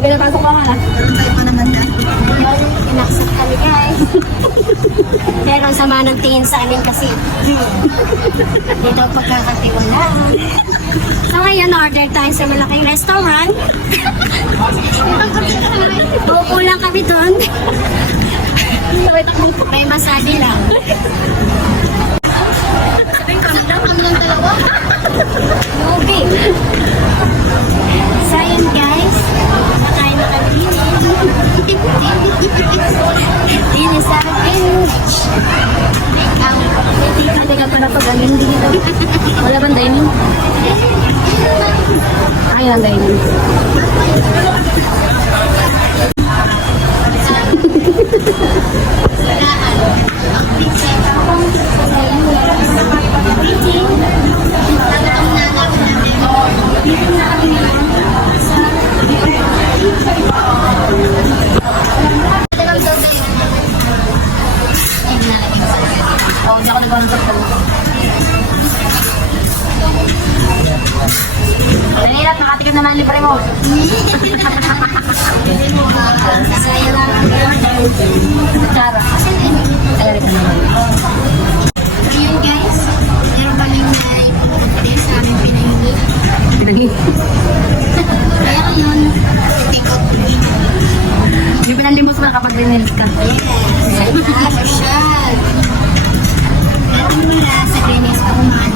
Pag pinapasok ka nga. Tayo pa naman na. Pinaksak kami guys. Pero ang sama nagtingin sa amin kasi dito pagkakatiwalaan. So ngayon order tayo sa malaking restaurant. Uupo lang kami doon. May masabi lang. Kami lang dalawa. Movie. So yun guys. Nakain na kami. Dinis sa akin. Hindi ka pa na pag-amin. Wala bang dining? Ayun ang dining. Oh, hindi ako nag-contact ko. Nangilat, nakatikim naman libre mo. Saya lang ang order. Kutsara. Ayan ka naman. Ayun guys. Meron pa rin na sa aming pinahili. Pinagi. Kaya yun. Take out to me. Hindi pinalimbos mo kapag rinils ka. Yes. Shot. Dati mula sa Greenies pa kumain.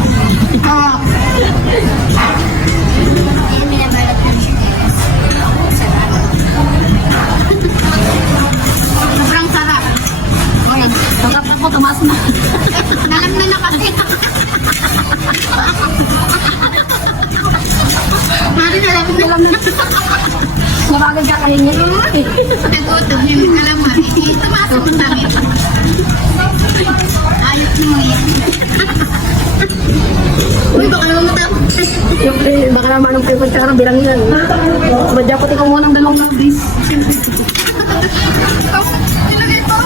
Ayun, binabalot ng chickens. Sarap. Sobrang sarap. Ayan. Sarap na po, tumaas na. Nalamnan na kasi. Mari nalamnan na. Nabagay ka kanin niya. Nagutom yung alaman. Tumasok ang dami. Ayot mo yan. Uy, baka naman matapos. Siyempre, baka naman anong pipag ka ng bilang yan. Badya ko ikaw muna ng dalawang nakbis. Nilagay po.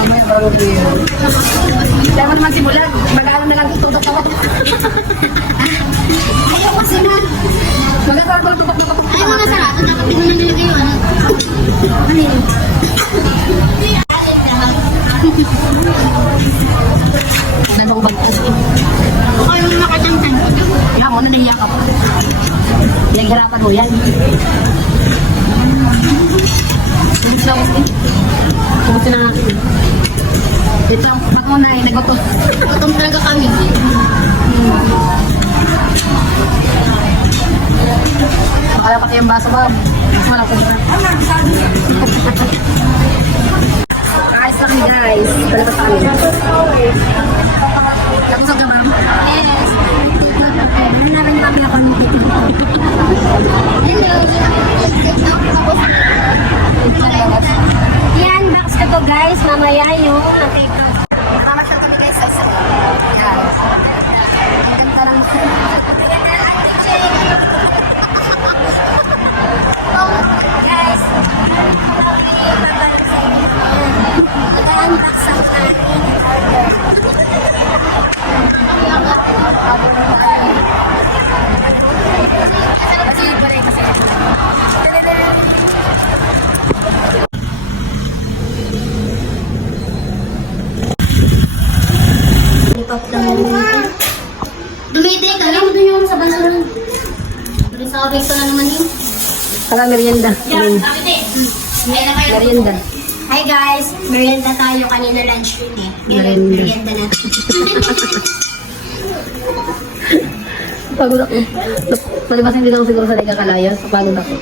Mamaya bago kayo. Kaya mo naman simulan. Mag-aalam na lang tutok ako. Ayaw kasi na. Mag-aalam tutok ako. Ay, mga sarado. Dapat din mo nang nilagay yun. Ano yun? Dalawang bag ko. Okay, yung makachampan. Kaya mo na nahiyakap. Naghirapan mo yan. Kumusta na kasi? Kumusta na natin? Dito lang, ba't mo na eh, nagbato. Gutom talaga kami. Makala pati yung baso ba? Mas wala ko dito. Kaayos na kami guys. Palabas kami. Nakusog ka ma'am? Yes. Ano namin kami ako nito? Yan, box ko to guys. Mamaya yung take out. Nakamasyal kami guys sa isa. Yan. Ang ganda ng Guys, mag-unbox ako natin. Kasi pa rin kasi. Lipap lang yun. Dumidi ka lang. Doon yung sa basuran. Sorry ko na naman yun. Saka merienda. Amin. Merienda. Hi guys, merienda tayo. Kanina lunch yun eh. Ngayon, Merienda. merienda natin. Pagod ako. Palibasin din ako siguro sa nagkakalaya. Pagod ako.